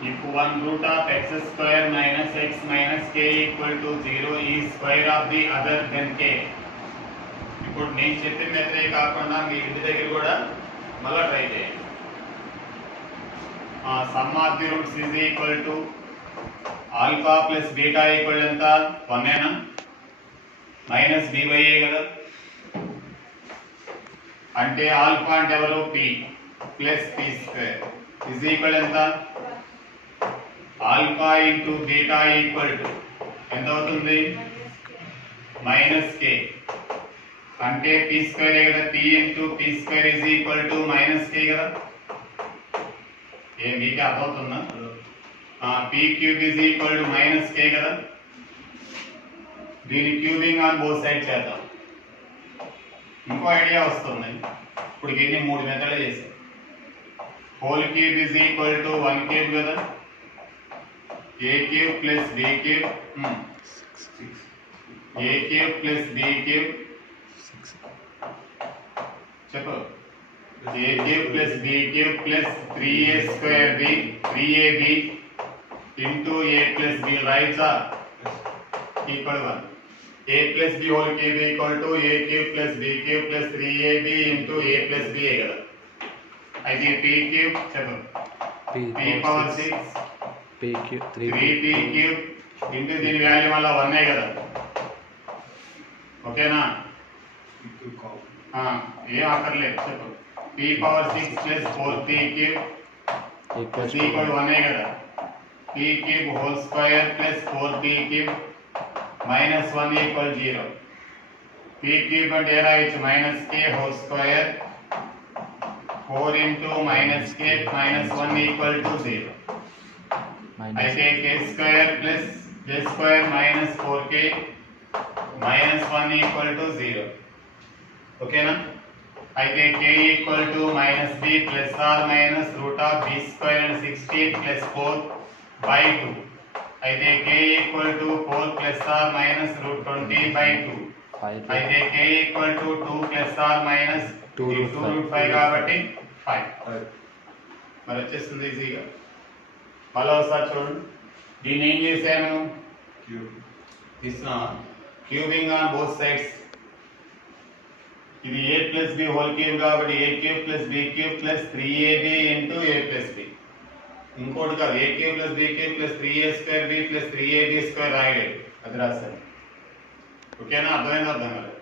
If one root of x square minus x minus k equal to 0 is square of the other than k. ఇప్పుడు నేను చెప్పిన మెథడే కాకుండా మీ ఇంటి దగ్గర కూడా మళ్ళీ ట్రై చేయండి. Sum of the roots is equal to alpha plus beta equal ఎంత 1 మైనస్ బి బై ఏ కదా. అంటే ఆల్ఫా అంటే ఎవరు p plus p square is equal ఎంత alpha into beta equal to ఎంత అవుతుంది మైనస్ కే. అంటే పీ స్క్వేర్ కదా, p into p square is equal to minus k కదా. మీకే అర్థమవుతుందా? P cube is equal to minus k కదా. దీని క్యూబింగ్ ఆన్ బోత్ సైడ్ చేద్దాం. ఇంకో ఐడియా వస్తుంది. ఇప్పుడు దీన్ని 3 మెథడ్లు చేసాం. Whole cube is equal to 1 cube కదా, a cube plus b cube, a cube plus b cube చెప్పు, a cube plus b cube plus 3a square b 3ab into a plus b rights are equal 1. a plus b whole cube equal to a cube plus b cube plus 3ab into a plus b కదా. అయితే p cube చెప్పు, p power 6 p cube 3p cube into దీని value వల్ల 1 కదా. ఓకేనా? ఏం అక్కర్లేదు చెప్పు. p power 6 plus 4p cube equal 1 కదా. p cube whole square plus 4p cube minus 1 equal 0. p cube అంటే ఏ రాయొచ్చు minus k whole square 4 into minus k minus 1 equal to 0. అయితే k square plus j square minus 4k minus 1 equal to 0. ఓకేనా? అయితే k equal to minus b plus or minus root of b square and 16 plus 4 by 2. అయితే k equal to 4 plus or minus root 20 by 2. అయితే k equal to 2 plus or minus 2 root 5 కాబట్టి 5. మరి వచ్చేస్తుంది ఈజీగా. మళ్ళీ ఒకసారి చూడండి. దీన్ని ఏం చేశాను, తీసుకున్నా క్యూబింగ్ ఆన్ బోత్ సైడ్స్. ఇది a plus b whole cube కాబట్టి a cube plus b cube plus 3ab into a plus b. ఇంకోటి కాదు, a cube plus b cube plus 3a square b plus 3ab square రాయలేదు, అది రాశాను. ఓకేనా? అర్థమైంది? అర్థం కాదు.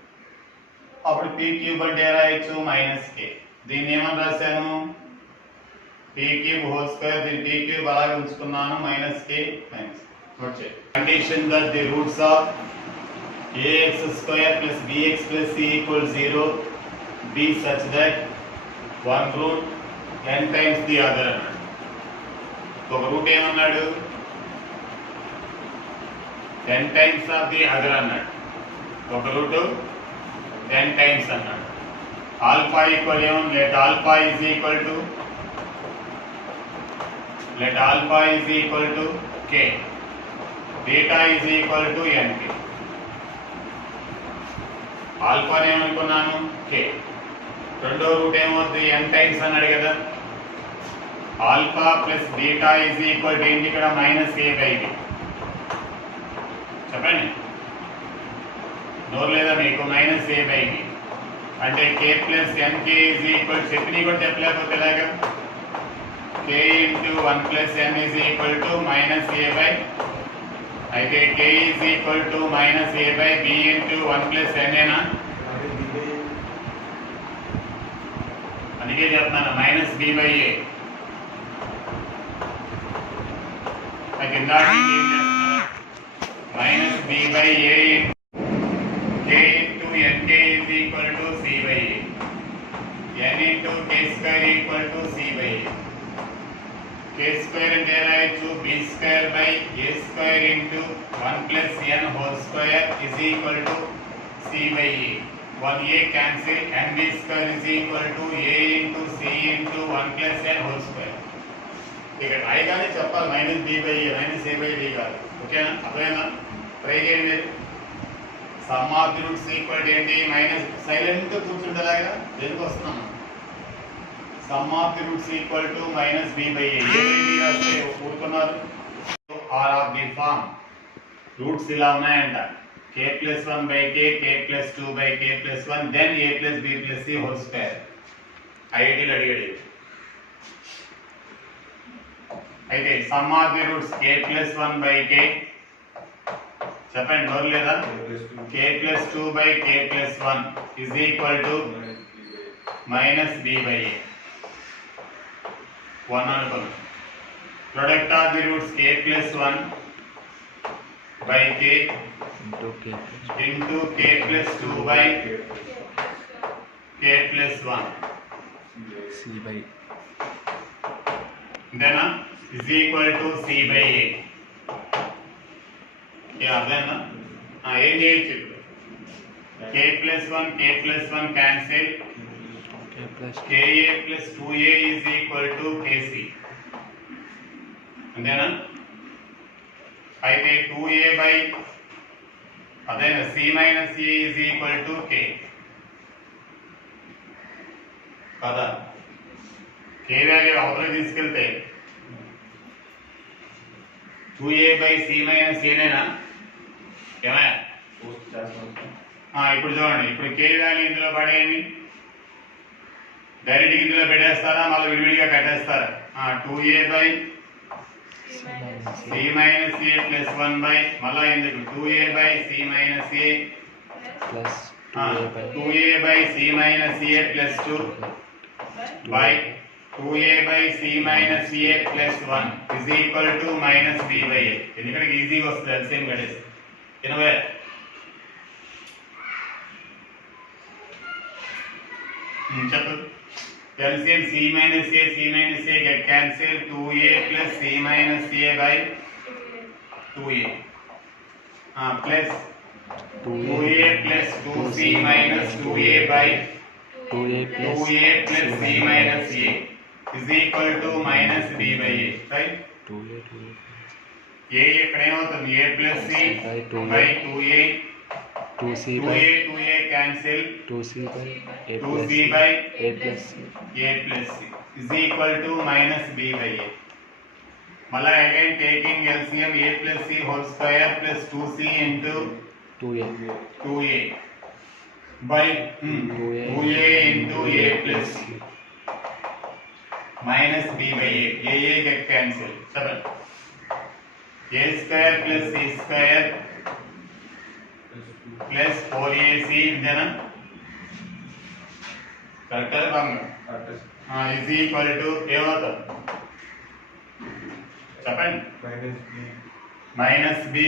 అప్పుడు పీ క్యూబ్ అంటే రాయొచ్చు మైనస్ కే. దీన్ని ఏమని రాశాను p క్యూబ్ హోల్ స్క్వేర్, దీని p క్యూబ్ అలాగే ఉంచుకున్నాను మైనస్ k మైనస్. నోట్ చేయండి. Condition that the roots of ax square plus bx plus c equal 0 be such that one root n times the other అన్నాడు. ఒక route ఏమన్నాడు 10 times of the other అన్నాడు. ఒక route 10 times అన్నాడు. Alpha equal ఏమన్నా let alpha is equal to let alpha is equal to k, beta is equal to nk. Alpha ఏమనుకున్నాను k, రెండో root ఏమవుతుంది n టైమ్స్ అన్నాడు కదా. Alpha plus beta is equal to ఏంటి ఇక్కడ minus a by b. చెప్పండి, నోరు లేదా మీకు? మైనస్ a బై b అంటే k plus nk is equal, చెప్పిన కూడా చెప్పలేకపోతే ఎలాగా, k into 1 plus n is equal to minus a by, అయితే k is equal to minus a by b into 1 plus n ఏనా? అందుకే చెప్తున్నాను మైనస్ b by a. అయితే ఇందాక ఏం చేస్తున్నారు, minus b by a k into nk is equal to c by a, n into k square equal to c by a. k square అంటే రాయొచ్చు b square by a square into 1 plus n whole square is equal to c by a. 1a cancel and b square is equal to a into c into 1 plus n whole square. ఇక్కడ i గానే చెప్పాలి, minus b by a minus a by b కాదు. ఓకేనా? అర్థమైనా? Try చేయండి. Sum of the roots equal ఏంటి minus, silent కూర్చుంటేలాగా ఎందుకు వస్తున్నాము, sum of the roots equal to minus b by a by b రాస్తే ఊరుకున్నారు are of the form roots ఇలా ఉన్నాయంట k plus 1 by k, k plus 2 by k plus 1, then a plus b plus c whole square. ఐఐటీలు అడిగాడు. అయితే some of the roots k plus 1 by k చెప్పండి నోరు లేదా k plus 2 by k plus 1 is equal to minus b by a 1 అనుకోండి. Product of the roots k plus 1 by k into k plus 2 by k plus 1 c by then is equal to c by a. then ఏం చేయొచ్చు k plus 1 cancel ka plus 2a is equal to kc అంతేనా అయితే 2a by అదేనా c minus a is equal to k కదా k value అవతల తీసుకెళ్తే 2a by c minus a నేనా ఏమయ్యా ఇప్పుడు చూడండి ఇప్పుడు k వాల్యూ ఇందులో పడేయండి డైరెక్ట్ ఇందులో పెట్టేస్తారా మళ్ళీ విడివిడిగా కట్టేస్తారా 2a by c minus a plus 1 by మళ్ళా ఎందుకు 2a by c minus a plus 2a by c minus a plus 2 by 2a by c minus a plus 1 is equal to minus b by a. ఎందుకంటే ఈజీగా వస్తుంది LCM కట్టేసి ఎనభై చెప్పు LCM c minus a get cancelled 2a plus c minus a by 2a plus 2a plus 2c minus 2a by 2a plus c minus a is equal to minus b by a right 2a ఇక్కడ ఏమవుతుంది a plus c by 2a 2a cancel 2c by a 2c by a plus c a plus c is equal to minus b by a. Mala again taking LCM a plus c whole square plus 2c into 2a by 2a into a plus c minus b by a get cancelled 7 a square plus c square plus 4ac then correct है बांग is equal to क्या होता चपन minus b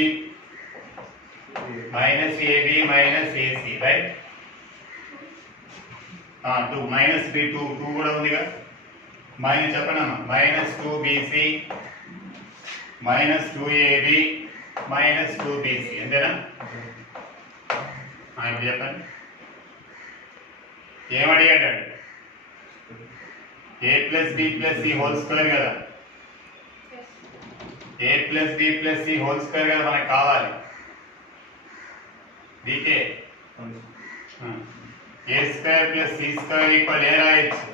minus ab minus ac right 2 minus b 2 కూడా ఉందిగా minus చెప్పండి minus 2bc minus 2ab minus 2bc అంతేనా ఇప్పుడు చెప్పండి ఏమడిగాడు a plus b plus c whole square కదా a plus b plus c whole square కదా మనకు కావాలి బీకే a square plus c square equal a రాయొచ్చు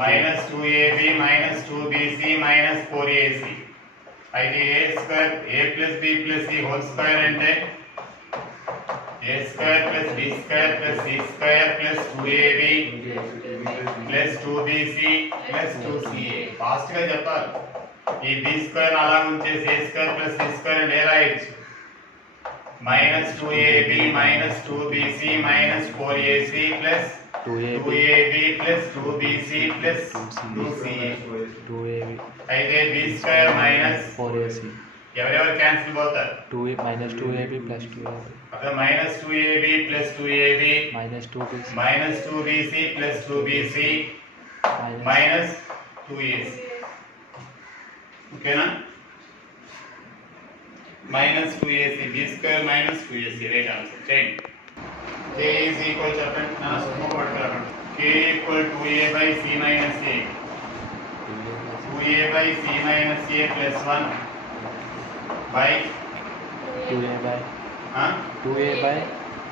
minus 2ab minus 2bc minus 4ac అయితే a square a plus b plus c whole square అంటే a square plus b square plus c square plus 2ab plus 2bc plus 2ca fast గా చెప్పాలి ఈ b square అలా ఉంచేసి a square plus c square అంటే ఎలా రాయొచ్చు minus 2ab minus 2bc minus 4ac plus 2ab plus 2bc plus 2ca అయితే b square minus 4ac ఎవరెవరు క్యాన్సిల్ అవుతారు 2a minus 2ab plus 2ab అదే minus 2ab plus 2ab minus 2bc minus 2bc plus 2bc minus 2ac ఓకేనా minus 2ac b square minus 2ac right answer చేయండి k is equal చెప్పండి నా Sumo పట్టుకోండి k equal 2a by c minus a 2a by c minus a plus 1 by 2a by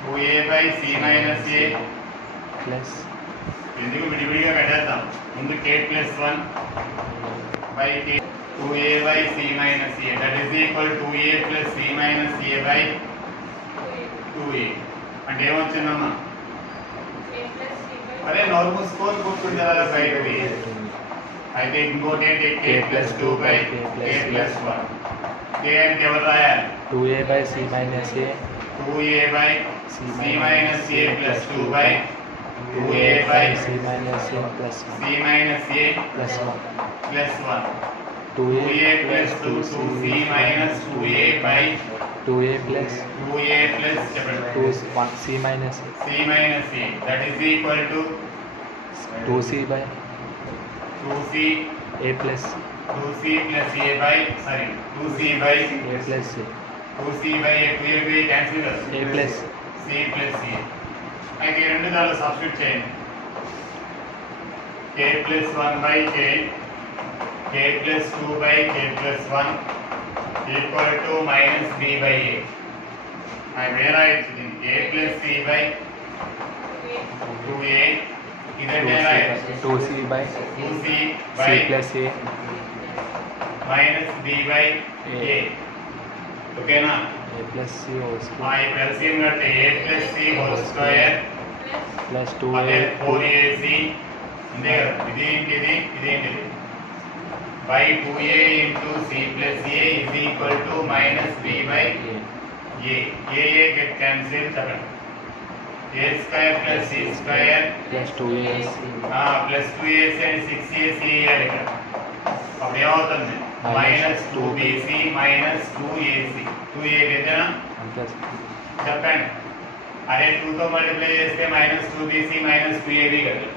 2a by c minus a plus ఎందుకు విడివిడిగా పెట్టేద్దాం. ముందు k plus 1 by k 2a by c minus a that is equal 2a plus c minus a by 2a అంటే ఏమొచ్చిందమ్మా? అదే నోరు మూసుకొని కూర్చుంటే by 2a. అయితే ఇంకోటి ఏంటి? k plus 2 by k plus 1. k అంటే ఎవరు రాయాలి? 2a by c minus a 2a by c minus a plus 2 by 2a 2a by by c minus a plus c minus a 1 plus 1 plus 1 2a 2a plus 2 2c minus 2a by 2a plus 2a plus చెప్పండి 2 1 c minus a c minus a that is equal to 2c by 2c a plus 2c plus a by sorry 2c by a plus a 2c by a 2a by cancel కదా a plus c plus a. అయితే ఈ రెండు దానిలో substitute చేయండి. k plus 1 by k plus 2 by k plus 1 equal to minus b by a. ఇక్కడ ఏ రాయొచ్చు దీన్ని? a plus c by 2a ఇదంటే రాయొచ్చు 2c by 2c c by plus a minus b by a. ఓకేనా? a plus c whole ఆ square ఈ LCM కడితే a plus c whole square plus అదే 2a 4ac అంతే కదా. ఇదేంటిది ఇదేంటిది by 2a into c plus a is equal to minus b by a a get cancel చెప్పండి. a square plus c square plus 2ac plus 2ac and 6ac ఇవ్వాలి ఇక్కడ. అప్పుడు ఏమవుతుంది? Minus 2bc minus 2ac 2a ఎంతనా plus చెప్పండి. అదే 2తో multiply చేస్తే మైనస్ 2bc మైనస్ 2ab కదా.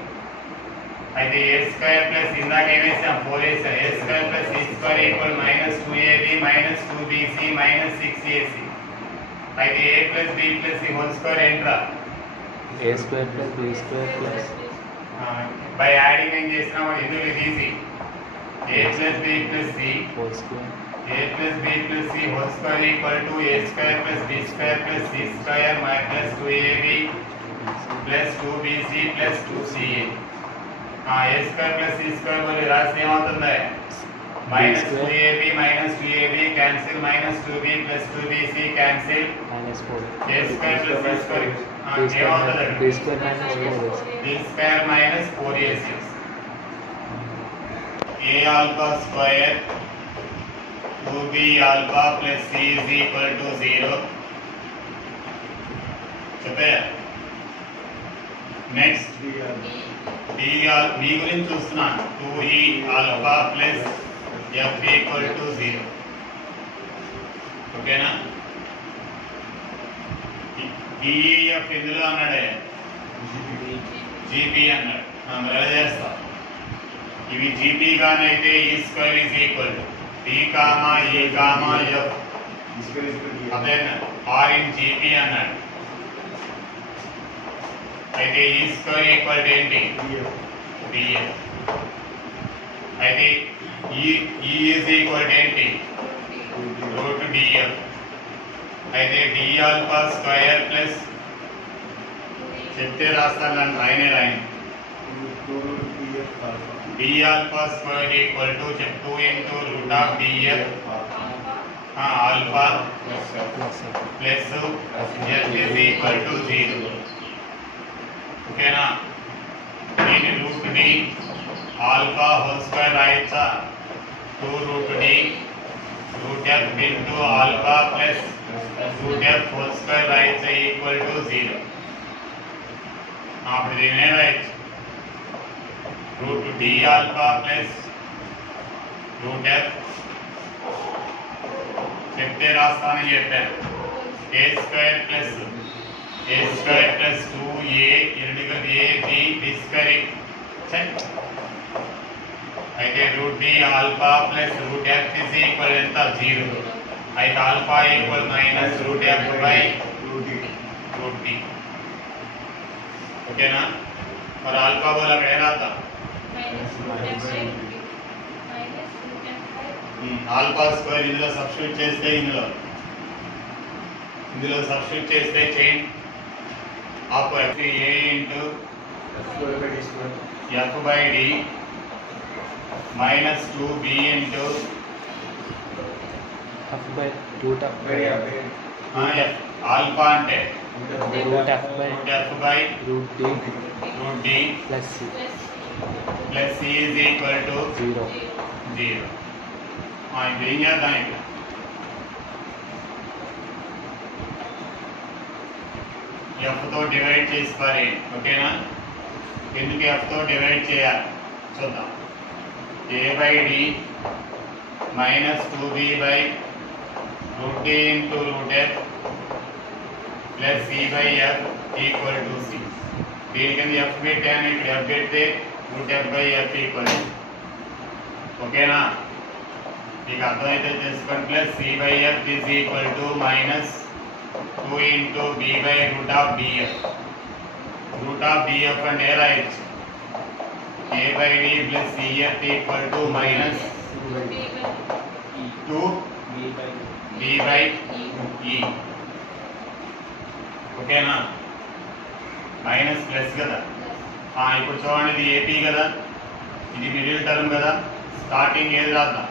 అయితే ఏ స్క్వేర్ ప్లస్ ఇందాక ఏం వేసాం? 4 వేసాం. A square plus c square equal minus 2ab minus 2bc minus 6ac. అయితే a plus b plus c whole square ఏంట్రా? a square plus b square plus by adding ఏం చేసినాం? ఎందుకు ఇది easy. A plus b plus c whole square a plus b plus c whole square equal to a square plus b square plus c square minus 2ab plus 2bc plus 2ca. a square plus c square बोले रास्ते ఏమవుతుంది? minus 2ab minus 2ab cancel minus 2b plus 2bc cancel minus 4 a square plus c square ఏమవుతుంది? b square minus 4ac b square minus 4ac. a alpha square 2b alpha plus c is equal to 0. చెప్పయా? Next b గురించి చూస్తున్నాను. 2e alpha plus f equal to 0. ఓకేనా? def ఎందులో అన్నాడే? gp అన్నాడు. మనం ఎలా చేస్తాం? ఇవి gp గానైతే e square is equal to d comma e comma f అదే r ఇన్ gp అన్నాడు. అయితే e స్క్వేర్ ఈక్వల్ టు ఏంటి? df. అయితే e ఈజ్ ఈక్వల్ టు ఏంటి? Root df. అయితే d ఆల్ఫా స్క్వేర్ ప్లస్ చెప్తే రాస్తాను కానీ రాయని d alpha square equal to 2 into root of df alpha plus f is equal to 0. ఓకేనా? దీని root d alpha whole square రాయొచ్చా? 2 root d root f into alpha plus root f whole square రాయొచ్చా equal to 0. అప్పుడు దీనే రాయొచ్చు root d alpha plus root f చెప్తే రాస్తానని చెప్పాను. a square plus 2a ఇరడిగా a b b square check. అయితే root d alpha plus root f is equal ఎంత? 0. అయితే alpha equal minus root f by root d. ఓకేనా? మరి alpha बोला అక్కడ ఏ రాద్దాం? ఆల్ఫా స్క్వేర్ ఇందులో సబ్స్టిట్యూట్ చేస్తే ఇందులో సబ్స్టిట్యూట్ చేస్తే చేయండి. आपको f a into f by d minus 2b into f by root f by f alpha అంటే root f by f by root d plus plus c c is equal to 0. 0. ఇప్పుడు ఏం చేద్దాం ఇక్కడ f తో divide చేసి పారే, ఓకేనా? ఎందుకు f తో డివైడ్ చేయాలి చూద్దాం. a by d minus 2b by root d into root f plus c by f equal to c. దీని కింద f పెట్టాను, ఇక్కడ f పెడితే root f by f equal to, ఓకేనా? మీకు అర్థమైతే చేసుకోండి. Plus c by f is equal to minus 2 into b by root of df. root of df అంటే రాయొచ్చు a by d plus cf equal to minus 2 b by e. ఓకేనా? Minus plus కదా. ఇప్పుడు చూడండి, ఇది ఏపీ కదా, ఇది middle term కదా. స్టార్టింగ్ ఏది రాద్దాం?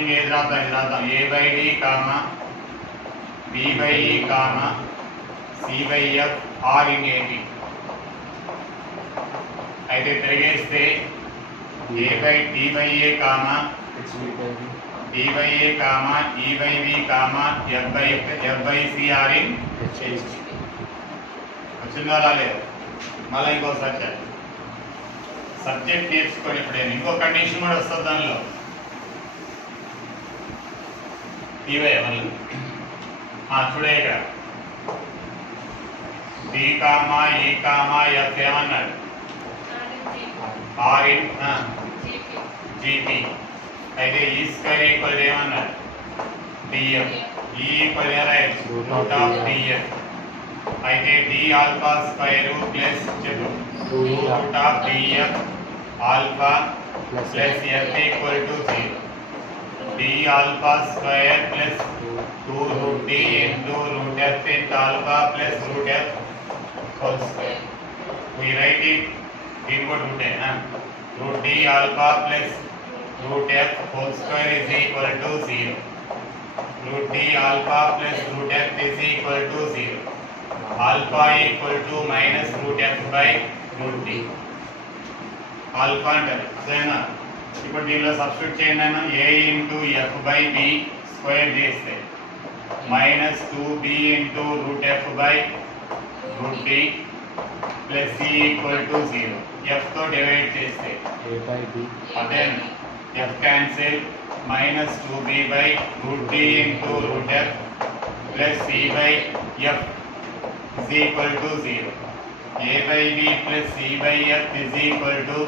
ఇది రాద్దాం. a by d comma b by e comma c by f r in AP. అయితే తిరిగేస్తే a by d by a comma d by a comma e by b comma f by c r in HP. వచ్చిందా రాలేదు? మళ్ళీ ఇంకోసారి subject నేర్చుకొని ఇప్పుడేనా ఇంకో condition కూడా వస్తుంది దానిలో. ఇవే మళ్ళీ చూడే ఇక్కడ d comma e comma f ఏమన్నాడు? r in gp. అయితే e స్క్వేర్ ఈక్వల్ ఏమన్నాడు? df. e equal root of df. అయితే d ఆల్ఫా స్క్వేర్ ప్లస్ చెప్పు root of df alpha plus f equal to 0. d alpha square plus 2 root d into root f into alpha plus root f whole square. We write it in what root है root d alpha plus root f whole square is equal to 0. root d alpha plus root f is equal to 0. alpha equal to minus root f by root d. alpha అంటారు సరేనా? ఇప్పుడు దీనిలో substitute చేయండి. a into f by b square చేస్తే minus 2b into root f by root d plus c equal to 0. ఎఫ్తో divide చేస్తే అదే f cancel minus 2b by root d into root f plus c by f is equal to 0. a by b plus c by f is equal to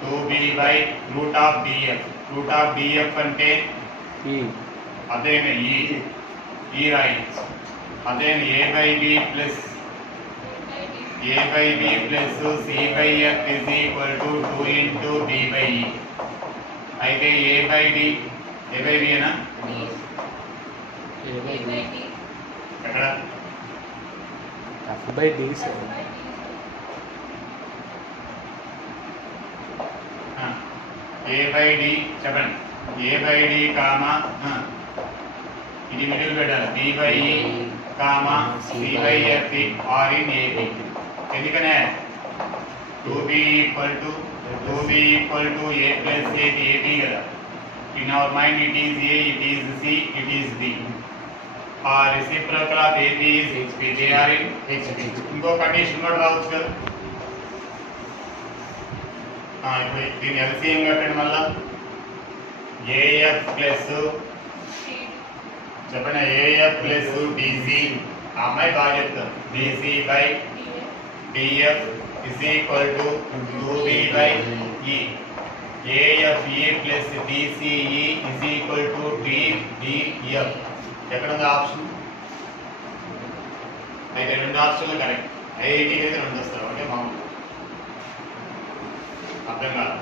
2b by root of df. root of df అంటే అదేనే e రాయొచ్చు. అదేనే a by b plus c by f is equal to 2 into b by e. అయితే a by b ఏనా? ఎక్కడ? f by d a by d చెప్పండి. a by d comma ఇది middle పెట్టాలి b by e comma c by f r in AP. ఎందుకనే 2b equal to a plus a AP కదా. in our mind it is a, it is c, it is b. reciprocal of AP is HP. they are in HP. ఇంకో condition కూడా రావచ్చు కదా. ఇప్పుడు దీని LCM కట్టండి మళ్ళా. ఏఎఫ్ ప్లస్ చెప్పండి ఏఎఫ్ ప్లస్ డిసి, ఆ అమ్మాయి బాగా చెప్తాను. Dc by df is equal to 2b by e. Afe plus dce is equal to ddf. ఎక్కడ ఉంది ఆప్షన్? అయితే రెండు ఆప్షన్లు కరెక్ట్. ఐఐటీకి అయితే రెండు వస్తారు. ఓకే మామూలు అర్థం కాదు.